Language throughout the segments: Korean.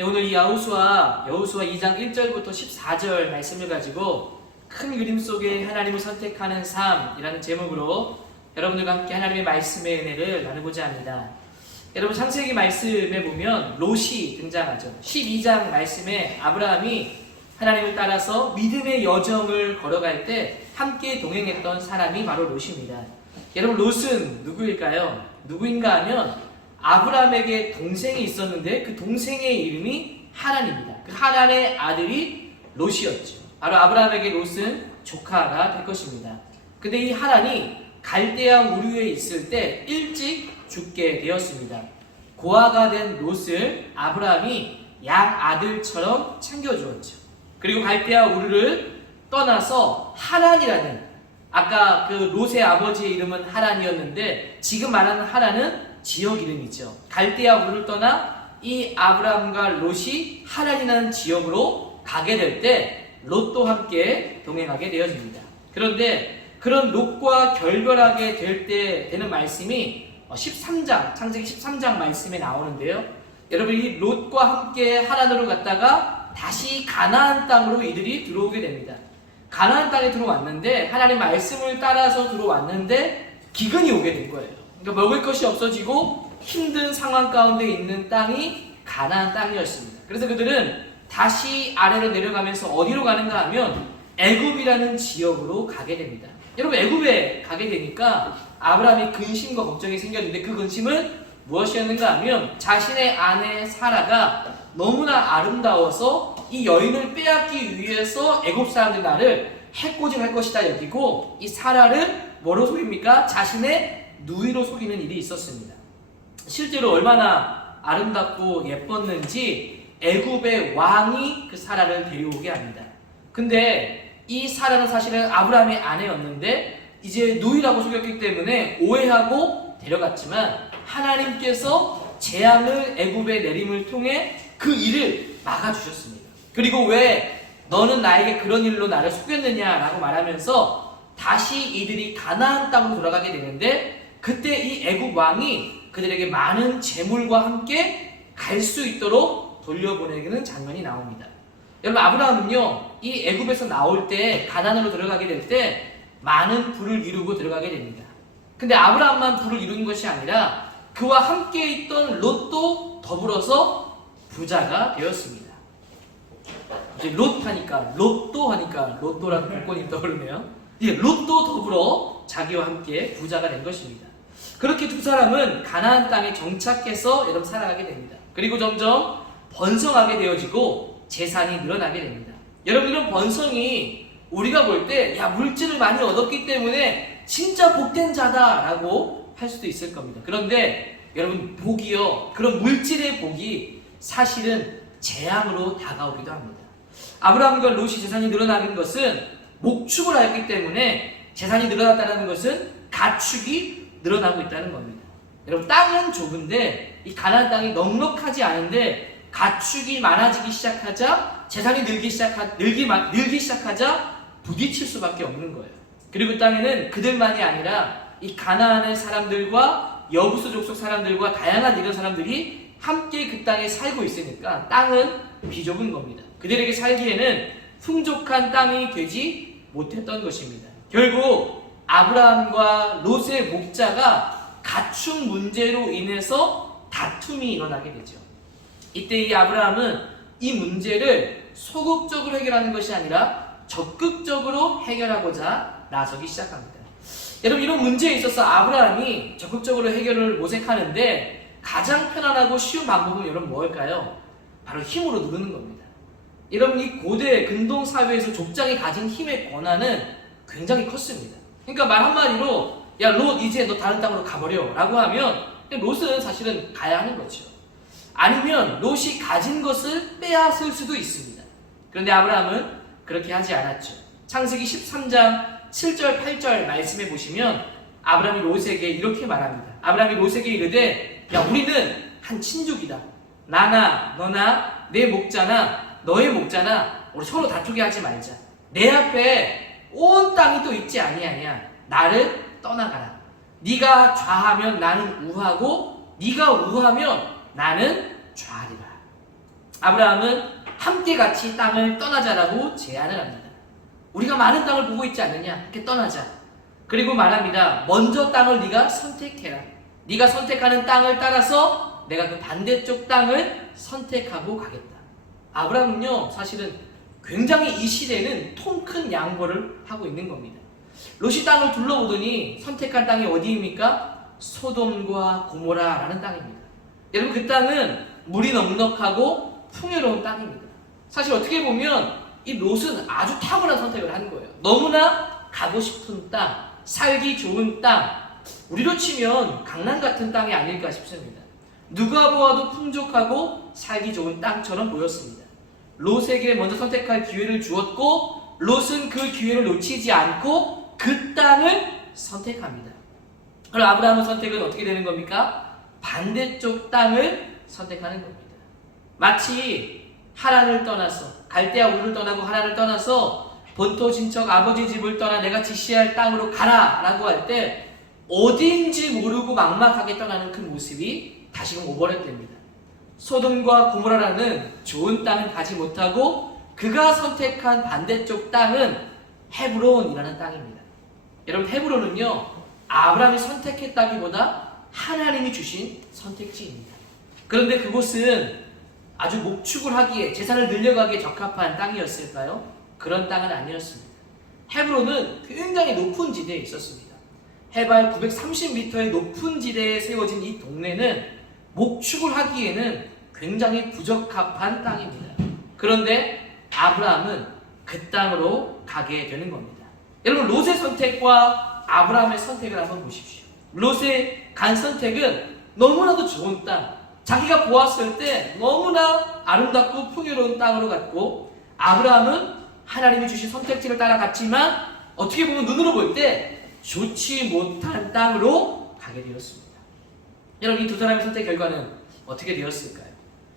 네, 오늘 이 여호수아 2장 1절부터 14절 말씀을 가지고 큰 그림 속에 하나님을 선택하는 삶이라는 제목으로 여러분들과 함께 하나님의 말씀의 은혜를 나누고자 합니다. 여러분 창세기 말씀에 보면 롯이 등장하죠. 12장 말씀에 아브라함이 하나님을 따라서 믿음의 여정을 걸어갈 때 함께 동행했던 사람이 바로 롯입니다. 여러분 롯은 누구일까요? 누구인가 하면 아브라함에게 동생이 있었는데 그 동생의 이름이 하란입니다. 그 하란의 아들이 롯이었죠. 바로 아브라함에게 롯은 조카가 될 것입니다. 근데 이 하란이 갈대아 우르에 있을 때 일찍 죽게 되었습니다. 고아가 된 롯을 아브라함이 양 아들처럼 챙겨주었죠. 그리고 갈대아 우르를 떠나서 하란이라는, 아까 그 롯의 아버지의 이름은 하란이었는데 지금 말하는 하란은 지역 이름이죠. 갈대아 우르를 떠나 이 아브라함과 롯이 하란이라는 지역으로 가게 될 때 롯도 함께 동행하게 되어집니다. 그런데 그런 롯과 결별하게 될 때 되는 말씀이 13장, 창세기 13장 말씀에 나오는데요. 여러분 이 롯과 함께 하란으로 갔다가 다시 가나안 땅으로 이들이 들어오게 됩니다. 가나안 땅에 들어왔는데 하나님 말씀을 따라서 들어왔는데 기근이 오게 된 거예요. 그러니까 먹을 것이 없어지고 힘든 상황 가운데 있는 땅이 가나안 땅이었습니다. 그래서 그들은 다시 아래로 내려가면서 어디로 가는가 하면 애굽이라는 지역으로 가게 됩니다. 여러분 애굽에 가게 되니까 아브라함이 근심과 걱정이 생겼는데 그 근심은 무엇이었는가 하면 자신의 아내 사라가 너무나 아름다워서 이 여인을 빼앗기 위해서 애굽 사람들 나를 해코지할 것이다 여기고 이 사라를 뭐로 속입니까? 자신의 누이로 속이는 일이 있었습니다. 실제로 얼마나 아름답고 예뻤는지 애굽의 왕이 그 사라를 데려오게 합니다. 근데 이 사라는 사실은 아브라함의 아내였는데 이제 누이라고 속였기 때문에 오해하고 데려갔지만 하나님께서 재앙을 애굽에 내림을 통해 그 일을 막아주셨습니다. 그리고 왜 너는 나에게 그런 일로 나를 속였느냐라고 말하면서 다시 이들이 가나안 땅으로 돌아가게 되는데 그때 이 애굽 왕이 그들에게 많은 재물과 함께 갈 수 있도록 돌려보내는 장면이 나옵니다. 여러분 아브라함은요 이 애굽에서 나올 때 가나안으로 들어가게 될 때 많은 부를 이루고 들어가게 됩니다. 근데 아브라함만 부를 이룬 것이 아니라 그와 함께 있던 롯도 더불어서 부자가 되었습니다. 이제 롯 하니까 롯도 하니까 롯도라는 복권이 떠오르네요. 예, 롯도 더불어 자기와 함께 부자가 된 것입니다. 그렇게 두 사람은 가나안 땅에 정착해서 여러분 살아가게 됩니다. 그리고 점점 번성하게 되어지고 재산이 늘어나게 됩니다. 여러분 이런 번성이 우리가 볼 때 야 물질을 많이 얻었기 때문에 진짜 복된 자다라고 할 수도 있을 겁니다. 그런데 여러분 복이요, 그런 물질의 복이 사실은 재앙으로 다가오기도 합니다. 아브라함과 롯이 재산이 늘어나는 것은 목축을 하였기 때문에 재산이 늘어났다는 것은 가축이 늘어나고 있다는 겁니다. 여러분 땅은 좁은데 이 가나안 땅이 넉넉하지 않은데 가축이 많아지기 시작하자 재산이 늘기 시작하자 부딪힐 수밖에 없는 거예요. 그리고 땅에는 그들만이 아니라 이 가나안의 사람들과 여부수 족속 사람들과 다양한 이런 사람들이 함께 그 땅에 살고 있으니까 땅은 비좁은 겁니다. 그들에게 살기에는 풍족한 땅이 되지 못했던 것입니다. 결국 아브라함과 롯의 목자가 가축 문제로 인해서 다툼이 일어나게 되죠. 이때 이 아브라함은 이 문제를 소극적으로 해결하는 것이 아니라 적극적으로 해결하고자 나서기 시작합니다. 여러분 이런 문제에 있어서 아브라함이 적극적으로 해결을 모색하는데 가장 편안하고 쉬운 방법은 여러분 뭘까요? 바로 힘으로 누르는 겁니다. 여러분 이 고대 근동 사회에서 족장이 가진 힘의 권한은 굉장히 컸습니다. 그러니까 말 한마디로 야 롯 이제 너 다른 땅으로 가버려 라고 하면 롯은 사실은 가야 하는 거죠. 아니면 롯이 가진 것을 빼앗을 수도 있습니다. 그런데 아브라함은 그렇게 하지 않았죠. 창세기 13장 7절 8절 말씀해 보시면 아브라함이 롯에게 이렇게 말합니다. 아브라함이 롯에게 이르되 야 우리는 한 친족이다. 나나 너나 내 목자나 너의 목자나 우리 서로 다투게 하지 말자. 내 앞에 온 땅이 또 있지 아니하냐. 나를 떠나가라. 네가 좌하면 나는 우하고 네가 우하면 나는 좌하리라. 아브라함은 함께 같이 땅을 떠나자라고 제안을 합니다. 우리가 많은 땅을 보고 있지 않느냐? 이렇게 떠나자. 그리고 말합니다. 먼저 땅을 네가 선택해라. 네가 선택하는 땅을 따라서 내가 그 반대쪽 땅을 선택하고 가겠다. 아브라함은요, 사실은 굉장히 이 시대에는 통 큰 양보를 하고 있는 겁니다. 롯이 땅을 둘러보더니 선택한 땅이 어디입니까? 소돔과 고모라라는 땅입니다. 여러분, 그 땅은 물이 넉넉하고 풍요로운 땅입니다. 사실 어떻게 보면 이 롯은 아주 탁월한 선택을 한 거예요. 너무나 가고 싶은 땅, 살기 좋은 땅, 우리로 치면 강남 같은 땅이 아닐까 싶습니다. 누가 보아도 풍족하고 살기 좋은 땅처럼 보였습니다. 롯에게 먼저 선택할 기회를 주었고 롯은 그 기회를 놓치지 않고 그 땅을 선택합니다. 그럼 아브라함의 선택은 어떻게 되는 겁니까? 반대쪽 땅을 선택하는 겁니다. 마치 하란을 떠나서 갈대아 우르를 떠나고 하란을 떠나서 본토 친척 아버지 집을 떠나 내가 지시할 땅으로 가라 라고 할 때 어디인지 모르고 막막하게 떠나는 그 모습이 다시금 오버랩됩니다. 소돔과 고모라라는 좋은 땅은 가지 못하고 그가 선택한 반대쪽 땅은 헤브론이라는 땅입니다. 여러분, 헤브론은요 아브라함이 선택했다기보다 하나님이 주신 선택지입니다. 그런데 그곳은 아주 목축을 하기에 재산을 늘려가기에 적합한 땅이었을까요? 그런 땅은 아니었습니다. 헤브론은 굉장히 높은 지대에 있었습니다. 해발 930m의 높은 지대에 세워진 이 동네는 목축을 하기에는 굉장히 부적합한 땅입니다. 그런데 아브라함은 그 땅으로 가게 되는 겁니다. 여러분, 롯의 선택과 아브라함의 선택을 한번 보십시오. 롯의 간 선택은 너무나도 좋은 땅, 자기가 보았을 때 너무나 아름답고 풍요로운 땅으로 갔고, 아브라함은 하나님이 주신 선택지를 따라갔지만 어떻게 보면 눈으로 볼 때 좋지 못한 땅으로 가게 되었습니다. 여러분, 이 두 사람의 선택 결과는 어떻게 되었을까요?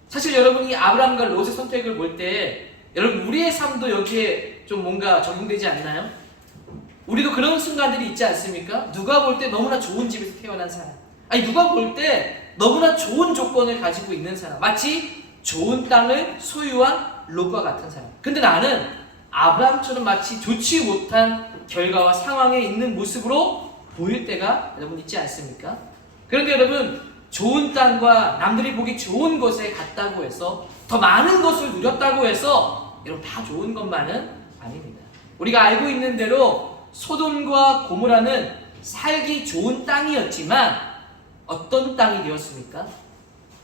사실 여러분이 아브라함과 롯의 선택을 볼 때 여러분 우리의 삶도 여기에 좀 뭔가 적용되지 않나요? 우리도 그런 순간들이 있지 않습니까? 누가 볼 때 너무나 좋은 집에서 태어난 사람, 아니 누가 볼 때 너무나 좋은 조건을 가지고 있는 사람, 마치 좋은 땅을 소유한 롯과 같은 사람. 근데 나는 아브라함처럼 마치 좋지 못한 결과와 상황에 있는 모습으로 보일 때가 여러분 있지 않습니까? 그런데 여러분, 좋은 땅과 남들이 보기 좋은 곳에 갔다고 해서 더 많은 것을 누렸다고 해서 여러분 다 좋은 것만은 아닙니다. 우리가 알고 있는 대로 소돔과 고모라는 살기 좋은 땅이었지만 어떤 땅이 되었습니까?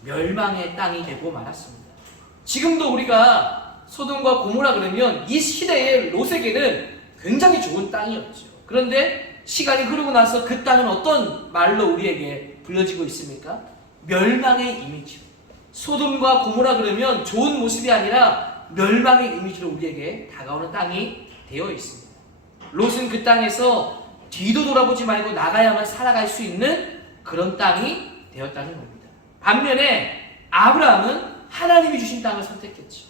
멸망의 땅이 되고 말았습니다. 지금도 우리가 소돔과 고모라 그러면 이 시대의 롯에게는 굉장히 좋은 땅이었죠. 그런데 시간이 흐르고 나서 그 땅은 어떤 말로 우리에게 불려지고 있습니까? 멸망의 이미지로. 소돔과 고모라 그러면 좋은 모습이 아니라 멸망의 이미지로 우리에게 다가오는 땅이 되어 있습니다. 롯은 그 땅에서 뒤도 돌아보지 말고 나가야만 살아갈 수 있는 그런 땅이 되었다는 겁니다. 반면에 아브라함은 하나님이 주신 땅을 선택했죠.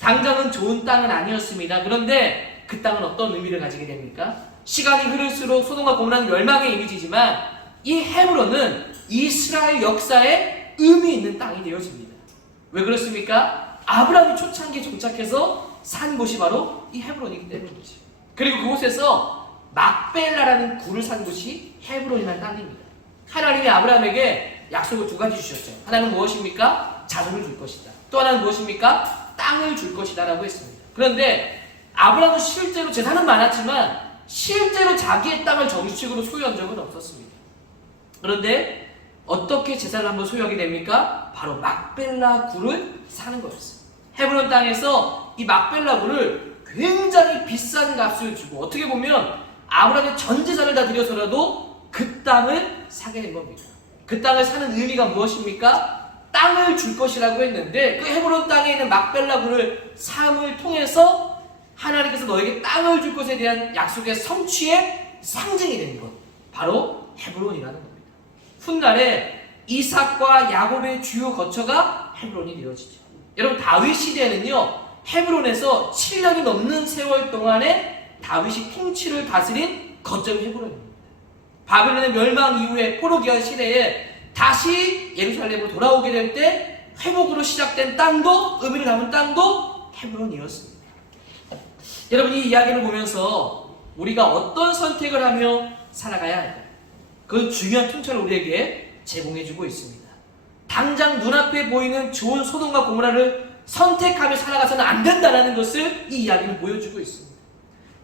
당장은 좋은 땅은 아니었습니다. 그런데 그 땅은 어떤 의미를 가지게 됩니까? 시간이 흐를수록 소돔과 고모라는 멸망의 이미지지만 이 헤브론은 이스라엘 역사에 의미 있는 땅이 되어집니다. 왜 그렇습니까? 아브라함이 초창기에 정착해서 산 곳이 바로 이 헤브론이기 때문이죠. 그리고 그곳에서 막벨라라는 굴을 산 곳이 헤브론이라는 땅입니다. 하나님이 아브라함에게 약속을 두 가지 주셨죠. 하나는 무엇입니까? 자손을 줄 것이다. 또 하나는 무엇입니까? 땅을 줄 것이다 라고 했습니다. 그런데 아브라함은 실제로 재산은 많았지만 실제로 자기의 땅을 정식으로 소유한 적은 없었습니다. 그런데 어떻게 재산을 한번 소유하게 됩니까? 바로 막벨라 굴을 사는 거였어요. 헤브론 땅에서 이 막벨라 굴을 굉장히 비싼 값을 주고, 어떻게 보면 아브라함의 전 재산을 다 들여서라도 그 땅을 사게 된 겁니다. 그 땅을 사는 의미가 무엇입니까? 땅을 줄 것이라고 했는데 그 헤브론 땅에 있는 막벨라 굴을 삶을 통해서 하나님께서 너에게 땅을 줄 것에 대한 약속의 성취의 상징이 된 것, 바로 헤브론이라는 겁니다. 훗날에 이삭과 야곱의 주요 거처가 헤브론이 되어지죠. 여러분, 다윗 시대에는요 헤브론에서 7년이 넘는 세월 동안에 다윗이 통치를 다스린 거점이 헤브론입니다. 바벨론의 멸망 이후에 포로기한 시대에 다시 예루살렘으로 돌아오게 될 때 회복으로 시작된 땅도, 의미를 담은 땅도 헤브론이었습니다. 여러분, 이 이야기를 보면서 우리가 어떤 선택을 하며 살아가야 할까요? 그 중요한 통찰을 우리에게 제공해주고 있습니다. 당장 눈앞에 보이는 좋은 소돔과 고모라를 선택하며 살아가서는 안 된다는 것을 이 이야기는 보여주고 있습니다.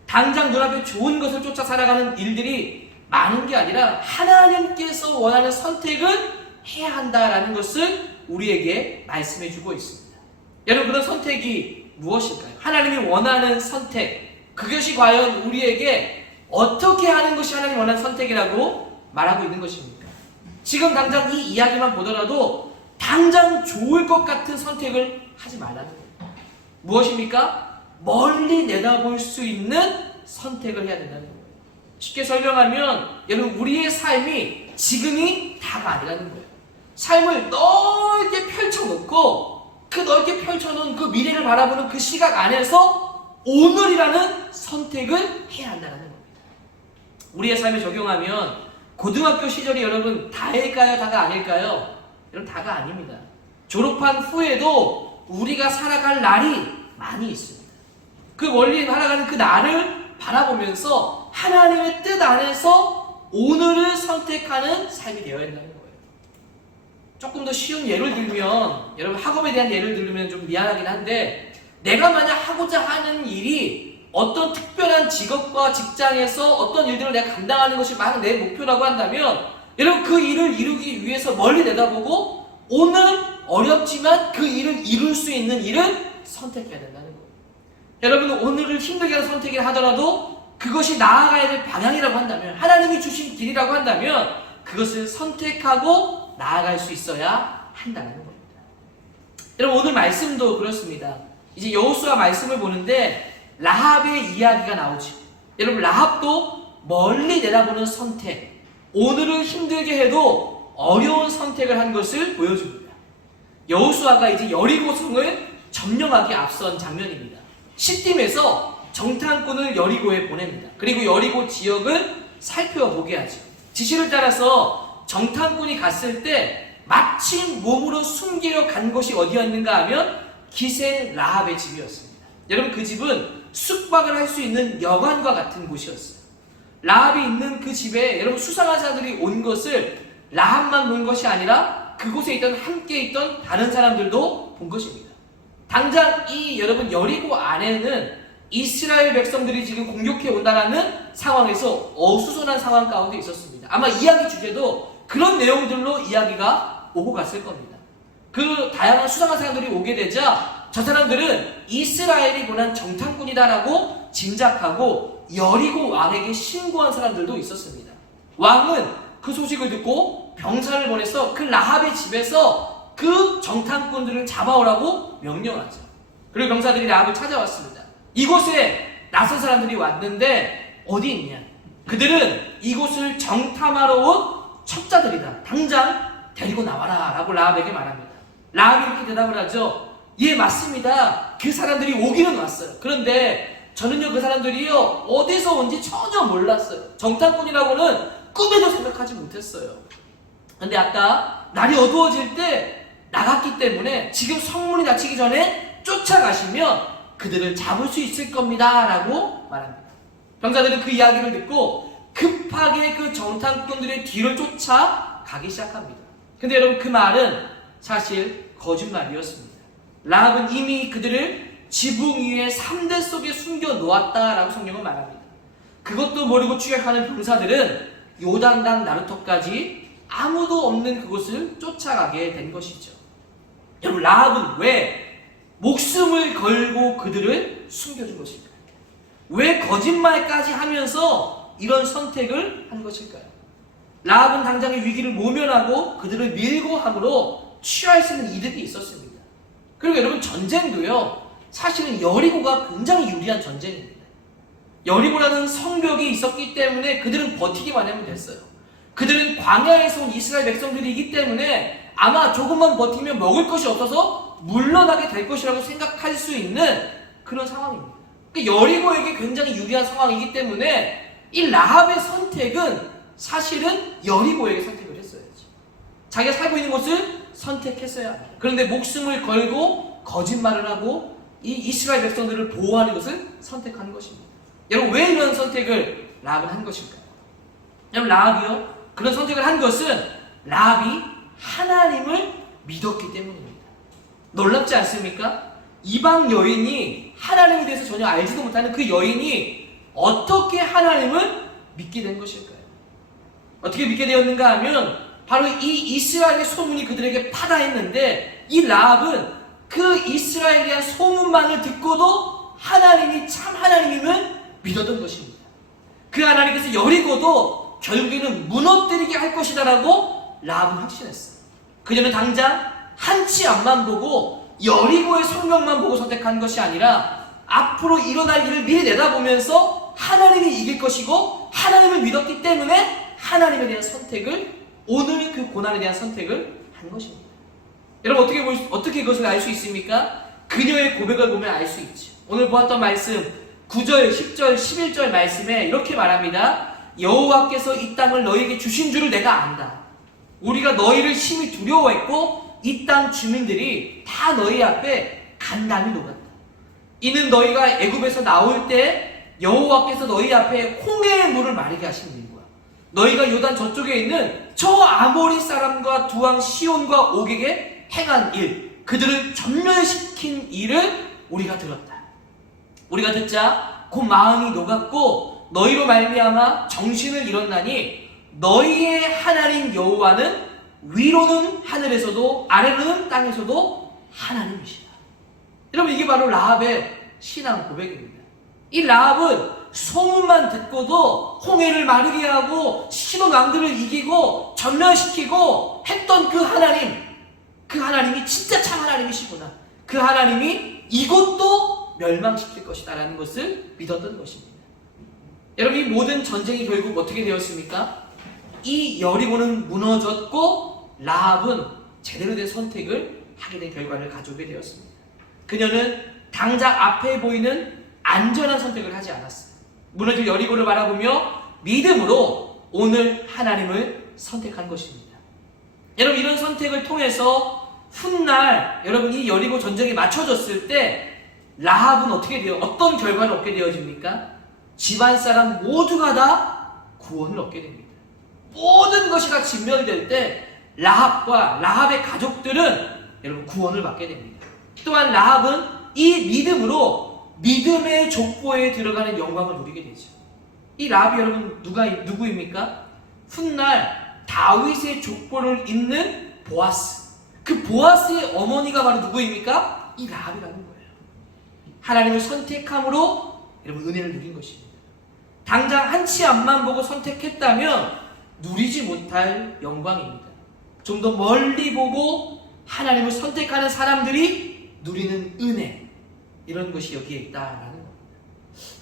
당장 눈앞에 좋은 것을 쫓아 살아가는 일들이 많은 게 아니라 하나님께서 원하는 선택을 해야 한다라는 것을 우리에게 말씀해주고 있습니다. 여러분, 그런 선택이 무엇일까요? 하나님이 원하는 선택, 그것이 과연 우리에게 어떻게 하는 것이 하나님이 원하는 선택이라고 말하고 있는 것입니까? 지금 당장 이 이야기만 보더라도 당장 좋을 것 같은 선택을 하지 말라는 거예요. 무엇입니까? 멀리 내다볼 수 있는 선택을 해야 된다는 거예요. 쉽게 설명하면 여러분, 우리의 삶이 지금이 다가 아니라는 거예요. 삶을 넓게 펼쳐놓고 그 넓게 펼쳐놓은 그 미래를 바라보는 그 시각 안에서 오늘이라는 선택을 해야 한다는 겁니다. 우리의 삶에 적용하면 고등학교 시절이 여러분 다일까요? 다가 아닐까요? 여러분, 다가 아닙니다. 졸업한 후에도 우리가 살아갈 날이 많이 있습니다. 그 멀리 살아가는 그 날을 바라보면서 하나님의 뜻 안에서 오늘을 선택하는 삶이 되어야 한다는 거예요. 조금 더 쉬운 예를 들면, 여러분 학업에 대한 예를 들면 좀 미안하긴 한데, 내가 만약 하고자 하는 일이 어떤 특별한 직업과 직장에서 어떤 일들을 내가 감당하는 것이 만약 내 목표라고 한다면, 여러분 그 일을 이루기 위해서 멀리 내다보고 오늘 어렵지만 그 일을 이룰 수 있는 일을 선택해야 된다는 거예요. 여러분, 오늘을 힘들게 하는 선택을 하더라도 그것이 나아가야 될 방향이라고 한다면, 하나님이 주신 길이라고 한다면 그것을 선택하고 나아갈 수 있어야 한다는 겁니다. 여러분, 오늘 말씀도 그렇습니다. 이제 여호수아 말씀을 보는데 라합의 이야기가 나오죠. 여러분, 라합도 멀리 내다보는 선택, 오늘을 힘들게 해도 어려운 선택을 한 것을 보여줍니다. 여호수아가 이제 여리고성을 점령하기 앞선 장면입니다. 시딤에서 정탐꾼을 여리고에 보냅니다. 그리고 여리고 지역을 살펴보게 하죠. 지시를 따라서 정탐꾼이 갔을 때 마침 몸으로 숨기려 간 곳이 어디였는가 하면 기생 라합의 집이었습니다. 여러분, 그 집은 숙박을 할 수 있는 여관과 같은 곳이었어요. 라합이 있는 그 집에 여러분 수상한 사람들이 온 것을 라합만 본 것이 아니라 그곳에 있던 함께 있던 다른 사람들도 본 것입니다. 당장 이 여러분 여리고 안에는 이스라엘 백성들이 지금 공격해 온다라는 상황에서 어수선한 상황 가운데 있었습니다. 아마 이야기 주제도 그런 내용들로 이야기가 오고 갔을 겁니다. 그 다양한 수상한 사람들이 오게 되자 저 사람들은 이스라엘이 보낸 정탐꾼이다라고 짐작하고 여리고 왕에게 신고한 사람들도 있었습니다. 왕은 그 소식을 듣고 병사를 보내서 그 라합의 집에서 그 정탐꾼들을 잡아오라고 명령하죠. 그리고 병사들이 라합을 찾아왔습니다. 이곳에 낯선 사람들이 왔는데 어디 있냐? 그들은 이곳을 정탐하러 온 첩자들이다. 당장 데리고 나와라 라고 라합에게 말합니다. 라합이 이렇게 대답을 하죠. 예, 맞습니다. 그 사람들이 오기는 왔어요. 그런데 저는요, 그 사람들이요 어디서 온지 전혀 몰랐어요. 정탐꾼이라고는 꿈에도 생각하지 못했어요. 근데 아까 날이 어두워질 때 나갔기 때문에 지금 성문이 닫히기 전에 쫓아가시면 그들을 잡을 수 있을 겁니다 라고 말합니다. 병사들은 그 이야기를 듣고 급하게 그 정탐꾼들의 뒤를 쫓아가기 시작합니다. 근데 여러분, 그 말은 사실 거짓말이었습니다. 라합은 이미 그들을 지붕 위에 3대 속에 숨겨 놓았다라고 성경은 말합니다. 그것도 모르고 추격하는 병사들은 요단강 나루터까지 아무도 없는 그곳을 쫓아가게 된 것이죠. 여러분, 라합은 왜 목숨을 걸고 그들을 숨겨준 것일까요? 왜 거짓말까지 하면서 이런 선택을 한 것일까요? 라합은 당장의 위기를 모면하고 그들을 밀고 함으로 취할 수 있는 이득이 있었습니다. 그리고 여러분, 전쟁도요 사실은 여리고가 굉장히 유리한 전쟁입니다. 여리고라는 성벽이 있었기 때문에 그들은 버티기만 하면 됐어요. 그들은 광야에서 온 이스라엘 백성들이기 때문에 아마 조금만 버티면 먹을 것이 없어서 물러나게 될 것이라고 생각할 수 있는 그런 상황입니다. 그러니까 여리고에게 굉장히 유리한 상황이기 때문에 이 라합의 선택은 사실은 여리고에게 선택을 했어야지. 자기가 살고 있는 곳을 선택했어야 합니다. 그런데 목숨을 걸고 거짓말을 하고 이 이스라엘 백성들을 보호하는 것을 선택한 것입니다. 여러분, 왜 이런 선택을 라합은 한 것일까요? 여러분, 라합이요, 그런 선택을 한 것은 라합이 하나님을 믿었기 때문입니다. 놀랍지 않습니까? 이방 여인이 하나님에 대해서 전혀 알지도 못하는 그 여인이 어떻게 하나님을 믿게 된 것일까요? 어떻게 믿게 되었는가 하면 바로 이 이스라엘의 소문이 그들에게 파다했는데, 이 라합은 그 이스라엘에 대한 소문만을 듣고도 하나님이 참 하나님임을 믿었던 것입니다. 그 하나님께서 여리고도 결국에는 무너뜨리게 할 것이다라고 라합은 확신했어요. 그녀는 당장 한치 앞만 보고 여리고의 성명만 보고 선택한 것이 아니라 앞으로 일어날 일을 미리 내다보면서 하나님이 이길 것이고 하나님을 믿었기 때문에 하나님에 대한 선택을, 오늘 그 고난에 대한 선택을 한 것입니다. 여러분, 어떻게 그것을 알 수 있습니까? 그녀의 고백을 보면 알 수 있죠. 오늘 보았던 말씀 9절, 10절, 11절 말씀에 이렇게 말합니다. 여호와께서 이 땅을 너희에게 주신 줄을 내가 안다. 우리가 너희를 심히 두려워했고 이 땅 주민들이 다 너희 앞에 간담이 녹았다. 이는 너희가 애굽에서 나올 때 여호와께서 너희 앞에 홍해의 물을 마르게 하신 일과 너희가 요단 저쪽에 있는 저 아모리 사람과 두 왕 시온과 옥에게 행한 일, 그들을 전멸시킨 일을 우리가 들었다. 우리가 듣자 곧 마음이 녹았고 너희로 말미암아 정신을 잃었나니 너희의 하나님 여호와는 위로는 하늘에서도 아래로는 땅에서도 하나님이시다. 여러분, 이게 바로 라합의 신앙 고백입니다. 이 라합은 소문만 듣고도 홍해를 마르게 하고 시돈 왕들을 이기고 전멸시키고 했던 그 하나님이 진짜 참 하나님이시구나, 그 하나님이 이곳도 멸망시킬 것이다 라는 것을 믿었던 것입니다. 여러분, 이 모든 전쟁이 결국 어떻게 되었습니까? 이 여리고는 무너졌고 라합은 제대로 된 선택을 하게 된 결과를 가져오게 되었습니다. 그녀는 당장 앞에 보이는 안전한 선택을 하지 않았어요. 무너질 여리고를 바라보며 믿음으로 오늘 하나님을 선택한 것입니다. 여러분, 이런 선택을 통해서 훗날 여러분 이 여리고 전쟁이 맞춰졌을 때 라합은 어떤 결과를 얻게 되어집니까? 집안 사람 모두가 다 구원을 얻게 됩니다. 모든 것이 다 진멸될 때 라합과 라합의 가족들은 여러분 구원을 받게 됩니다. 또한 라합은 이 믿음으로 믿음의 족보에 들어가는 영광을 누리게 되죠. 이 라합이 여러분 누구입니까? 훗날 다윗의 족보를 잇는 보아스. 그 보아스의 어머니가 바로 누구입니까? 이 라합이라는 거예요. 하나님을 선택함으로 여러분 은혜를 누린 것입니다. 당장 한치 앞만 보고 선택했다면 누리지 못할 영광입니다. 좀 더 멀리 보고 하나님을 선택하는 사람들이 누리는 은혜, 이런 것이 여기에 있다라는 겁니다.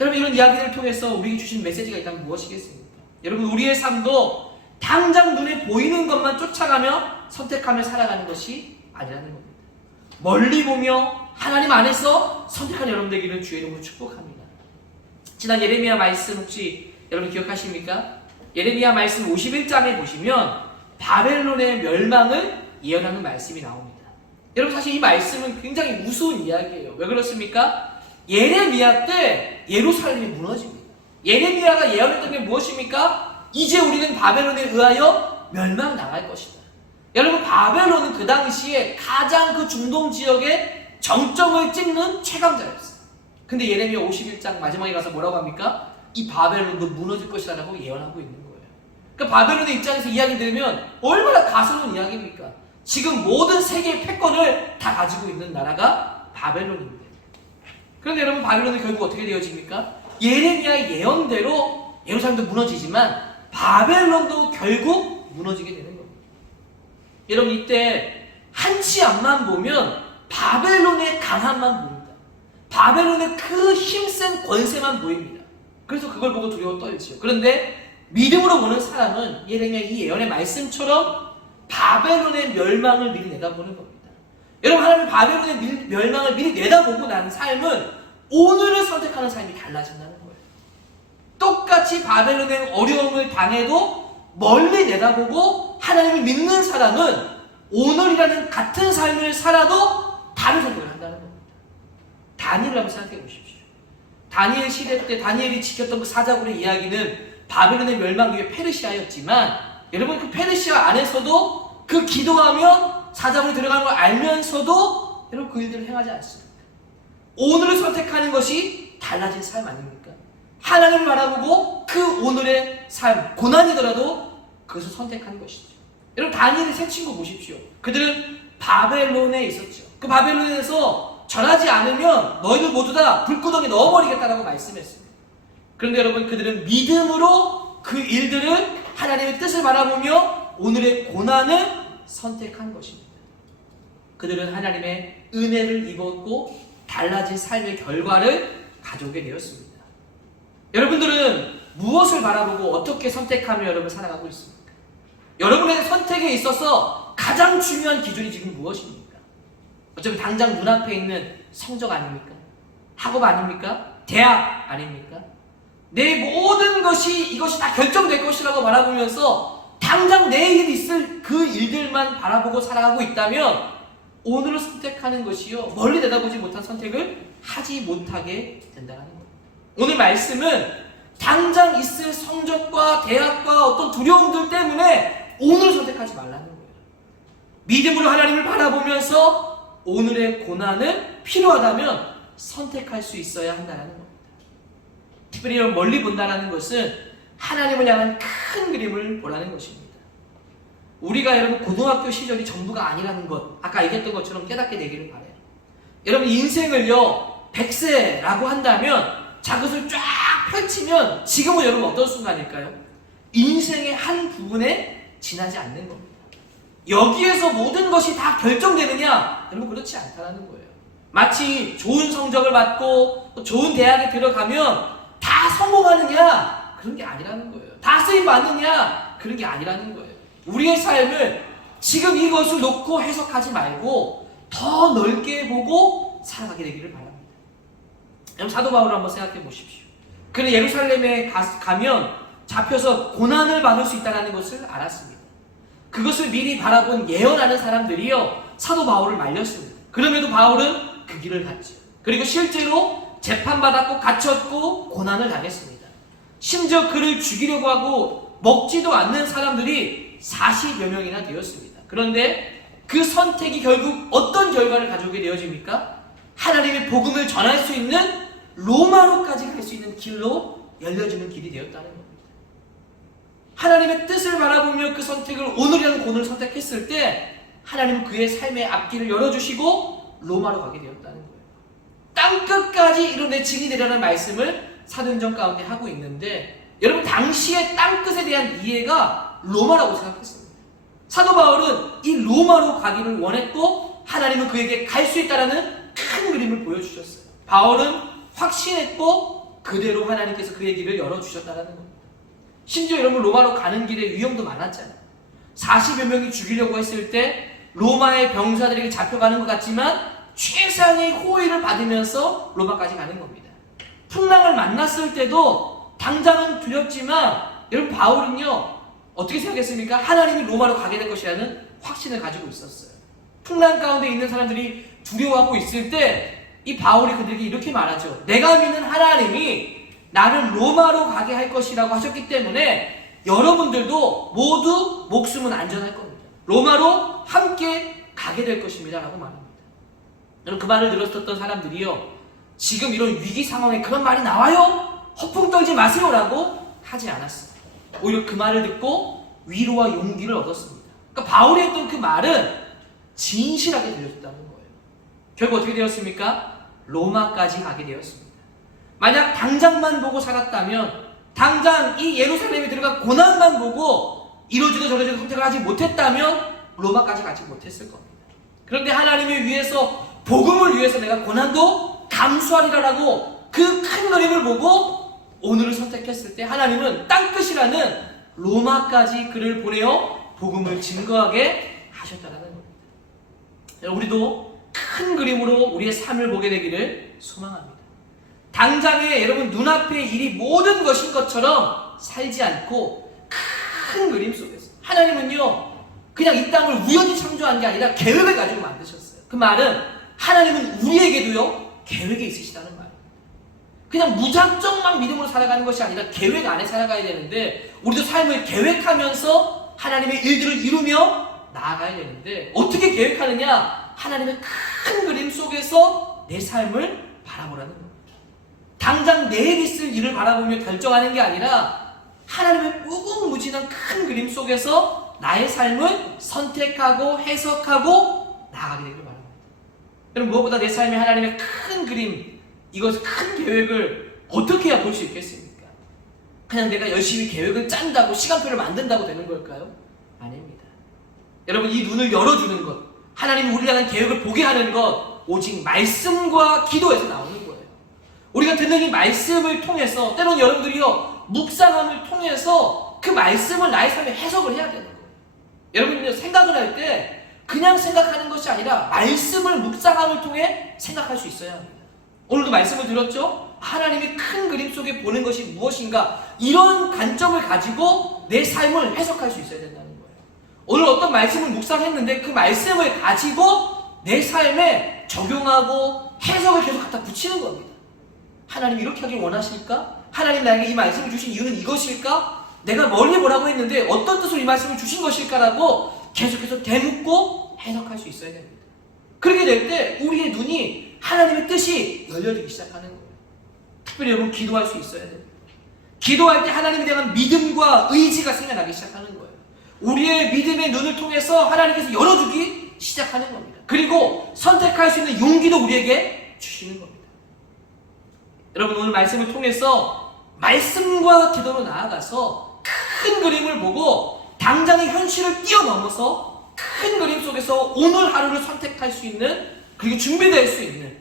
여러분, 이런 이야기를 통해서 우리에게 주신 메시지가 있다면 무엇이겠습니까? 여러분, 우리의 삶도 당장 눈에 보이는 것만 쫓아가며 선택하며 살아가는 것이 아니라는 겁니다. 멀리 보며 하나님 안에서 선택한 여러분 되기를 주의 이름으로 축복합니다. 지난 예레미야 말씀 혹시 여러분 기억하십니까? 예레미야 말씀 51장에 보시면 바벨론의 멸망을 예언하는 말씀이 나옵니다. 여러분, 사실 이 말씀은 굉장히 우스운 이야기예요. 왜 그렇습니까? 예레미야 때 예루살렘이 무너집니다. 예레미야가 예언했던 게 무엇입니까? 이제 우리는 바벨론에 의하여 멸망당할 것이다. 여러분, 바벨론은 그 당시에 가장 그 중동 지역의 정점을 찍는 최강자였어요. 근데 예레미야 51장 마지막에 가서 뭐라고 합니까? 이 바벨론도 무너질 것이다 라고 예언하고 있는 거예요. 그러니까 바벨론의 입장에서 이야기 들으면 얼마나 가슴은 이야기입니까? 지금 모든 세계의 패권을 다 가지고 있는 나라가 바벨론입니다. 그런데 여러분, 바벨론은 결국 어떻게 되어집니까? 예레미야의 예언대로 예루살렘도 무너지지만 바벨론도 결국 무너지게 되는 겁니다. 여러분, 이때 한치 앞만 보면 바벨론의 강함만 보입니다. 바벨론의 그 힘센 권세만 보입니다. 그래서 그걸 보고 두려워 떨지요. 그런데 믿음으로 보는 사람은 예레미야 이 예언의 말씀처럼 바벨론의 멸망을 미리 내다보는 겁니다. 여러분, 하나님 바벨론의 멸망을 미리 내다보고 난 삶은 오늘을 선택하는 삶이 달라진다는 거예요. 똑같이 바벨론의 어려움을 당해도 멀리 내다보고 하나님을 믿는 사람은 오늘이라는 같은 삶을 살아도 다른 선택을 한다는 겁니다. 다니엘을 한번 생각해 보십시오. 다니엘 시대 때 다니엘이 지켰던 그 사자굴의 이야기는 바벨론의 멸망 이후에 페르시아였지만, 여러분 그 페르시아 안에서도 그 기도하며 사자굴에 들어가는 걸 알면서도 여러분 그 일들을 행하지 않습니다. 오늘을 선택하는 것이 달라진 삶 아닙니까? 하나님을 바라보고 그 오늘의 삶, 고난이더라도 그것을 선택하는 것이죠. 여러분 다니엘의 세 친구 보십시오. 그들은 바벨론에 있었죠. 그 바벨론에서 절하지 않으면 너희들 모두 다 불구덩이에 넣어버리겠다라고 말씀했습니다. 그런데 여러분 그들은 믿음으로 그 일들을 하나님의 뜻을 바라보며 오늘의 고난을 선택한 것입니다. 그들은 하나님의 은혜를 입었고 달라진 삶의 결과를 가져오게 되었습니다. 여러분들은 무엇을 바라보고 어떻게 선택하며 여러분 살아가고 있습니까? 여러분의 선택에 있어서 가장 중요한 기준이 지금 무엇입니까? 어쩌면 당장 눈앞에 있는 성적 아닙니까? 학업 아닙니까? 대학 아닙니까? 내 모든 것이 이것이 다 결정될 것이라고 바라보면서 당장 내일 있을 그 일들만 바라보고 살아가고 있다면 오늘을 선택하는 것이요 멀리 내다보지 못한 선택을 하지 못하게 된다는 겁니다. 오늘 말씀은 당장 있을 성적과 대학과 어떤 두려움들 때문에 오늘을 선택하지 말라는 거예요. 믿음으로 하나님을 바라보면서 오늘의 고난을 필요하다면 선택할 수 있어야 한다는 겁니다. 특별히 멀리 본다는 것은 하나님을 향한 큰 그림을 보라는 것입니다. 우리가 여러분 고등학교 시절이 전부가 아니라는 것, 아까 얘기했던 것처럼 깨닫게 되기를 바라요. 여러분 인생을요 100세라고 한다면 자 그것을 쫙 펼치면 지금은 여러분 어떤 순간일까요? 인생의 한 부분에 지나지 않는 겁니다. 여기에서 모든 것이 다 결정되느냐? 여러분 그렇지 않다는 거예요. 마치 좋은 성적을 받고 좋은 대학에 들어가면 다 성공하느냐? 그런 게 아니라는 거예요. 다 쓰임 받느냐? 그런 게 아니라는 거예요. 우리의 삶을 지금 이것을 놓고 해석하지 말고 더 넓게 보고 살아가게 되기를 바랍니다. 여러분 사도 바울을 한번 생각해 보십시오. 그는 예루살렘에 가면 잡혀서 고난을 받을 수 있다는 것을 알았습니다. 그것을 미리 바라본 예언하는 사람들이요 사도 바울을 말렸습니다. 그럼에도 바울은 그 길을 갔죠. 그리고 실제로 재판받았고 갇혔고 고난을 당했습니다. 심지어 그를 죽이려고 하고 먹지도 않는 사람들이 40여 명이나 되었습니다. 그런데 그 선택이 결국 어떤 결과를 가져오게 되어집니까? 하나님의 복음을 전할 수 있는 로마로까지 갈 수 있는 길로 열려지는 길이 되었다는 겁니다. 하나님의 뜻을 바라보며 그 선택을 오늘이라는 고난을 선택했을 때 하나님은 그의 삶의 앞길을 열어주시고 로마로 가게 되었다는 거예요. 땅끝까지 이뤄내 증이 되라는 말씀을 사도행전 가운데 하고 있는데 여러분 당시의 땅끝에 대한 이해가 로마라고 생각했습니다. 사도 바울은 이 로마로 가기를 원했고 하나님은 그에게 갈 수 있다는 큰 그림을 보여주셨어요. 바울은 확신했고 그대로 하나님께서 그의 길을 열어주셨다는 겁니다. 심지어 여러분 로마로 가는 길에 위험도 많았잖아요. 40여 명이 죽이려고 했을 때 로마의 병사들에게 잡혀가는 것 같지만 최상의 호의를 받으면서 로마까지 가는 겁니다. 풍랑을 만났을 때도 당장은 두렵지만 여러분 바울은요 어떻게 생각했습니까? 하나님이 로마로 가게 될 것이라는 확신을 가지고 있었어요. 풍랑 가운데 있는 사람들이 두려워하고 있을 때 이 바울이 그들에게 이렇게 말하죠. 내가 믿는 하나님이 나를 로마로 가게 할 것이라고 하셨기 때문에 여러분들도 모두 목숨은 안전할 겁니다. 로마로 함께 가게 될 것입니다 라고 말합니다. 여러분 그 말을 들었었던 사람들이요 지금 이런 위기 상황에 그런 말이 나와요? 허풍 떨지 마세요 라고 하지 않았어요. 오히려 그 말을 듣고 위로와 용기를 얻었습니다. 그러니까 바울이 했던 그 말은 진실하게 들려졌다는 거예요. 결국 어떻게 되었습니까? 로마까지 가게 되었습니다. 만약 당장만 보고 살았다면 당장 이 예루살렘에 들어가 고난만 보고 이러지도 저러지도 선택을 하지 못했다면 로마까지 가지 못했을 겁니다. 그런데 하나님을 위해서 복음을 위해서 내가 고난도 감수하리라라고 그 큰 그림을 보고 오늘을 선택했을 때 하나님은 땅끝이라는 로마까지 그를 보내어 복음을 증거하게 하셨다는 겁니다. 우리도 큰 그림으로 우리의 삶을 보게 되기를 소망합니다. 당장에 여러분 눈앞의 일이 모든 것인 것처럼 살지 않고 큰 그림 속에서 하나님은요 그냥 이 땅을 우연히 창조한 게 아니라 계획을 가지고 만드셨어요. 그 말은 하나님은 우리에게도요 계획이 있으시다는 말이에요. 그냥 무작정만 믿음으로 살아가는 것이 아니라 계획 안에 살아가야 되는데, 우리도 삶을 계획하면서 하나님의 일들을 이루며 나아가야 되는데, 어떻게 계획하느냐? 하나님의 큰 그림 속에서 내 삶을 바라보라는 거예요. 당장 내일 있을 일을 바라보며 결정하는 게 아니라 하나님의 무궁무진한 큰 그림 속에서 나의 삶을 선택하고 해석하고 나아가게 되길 바랍니다. 여러분, 무엇보다 내 삶에 하나님의 큰 그림, 이것 큰 계획을 어떻게 해야 볼 수 있겠습니까? 그냥 내가 열심히 계획을 짠다고, 시간표를 만든다고 되는 걸까요? 아닙니다. 여러분, 이 눈을 열어주는 것, 하나님이 우리를 향한 계획을 보게 하는 것, 오직 말씀과 기도에서 나오는 거예요. 우리가 듣는 이 말씀을 통해서, 때로는 여러분들이요 묵상함을 통해서 그 말씀을 나의 삶에 해석을 해야 되는 거예요. 여러분들 생각을 할 때 그냥 생각하는 것이 아니라 말씀을 묵상함을 통해 생각할 수 있어야 합니다. 오늘도 말씀을 들었죠? 하나님이 큰 그림 속에 보는 것이 무엇인가, 이런 관점을 가지고 내 삶을 해석할 수 있어야 된다는 거예요. 오늘 어떤 말씀을 묵상했는데 그 말씀을 가지고 내 삶에 적용하고 해석을 계속 갖다 붙이는 겁니다. 하나님 이렇게 하길 원하실까? 하나님 나에게 이 말씀을 주신 이유는 이것일까? 내가 멀리 뭐라고 했는데 어떤 뜻으로 이 말씀을 주신 것일까라고 계속해서 되묻고 해석할 수 있어야 됩니다. 그렇게 될 때 우리의 눈이 하나님의 뜻이 열려지기 시작하는 거예요. 특별히 여러분, 기도할 수 있어야 됩니다. 기도할 때 하나님에 대한 믿음과 의지가 생겨나기 시작하는 거예요. 우리의 믿음의 눈을 통해서 하나님께서 열어주기 시작하는 겁니다. 그리고 선택할 수 있는 용기도 우리에게 주시는 겁니다. 여러분, 오늘 말씀을 통해서 말씀과 기도로 나아가서 큰 그림을 보고 당장의 현실을 뛰어넘어서 큰 그림 속에서 오늘 하루를 선택할 수 있는, 그리고 준비될 수 있는,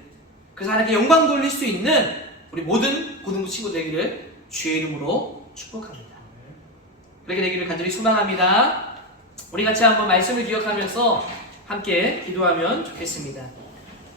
그래서 하나님께 영광 돌릴 수 있는 우리 모든 고등부 친구 되기를 주의 이름으로 축복합니다. 그렇게 되기를 간절히 소망합니다. 우리 같이 한번 말씀을 기억하면서 함께 기도하면 좋겠습니다.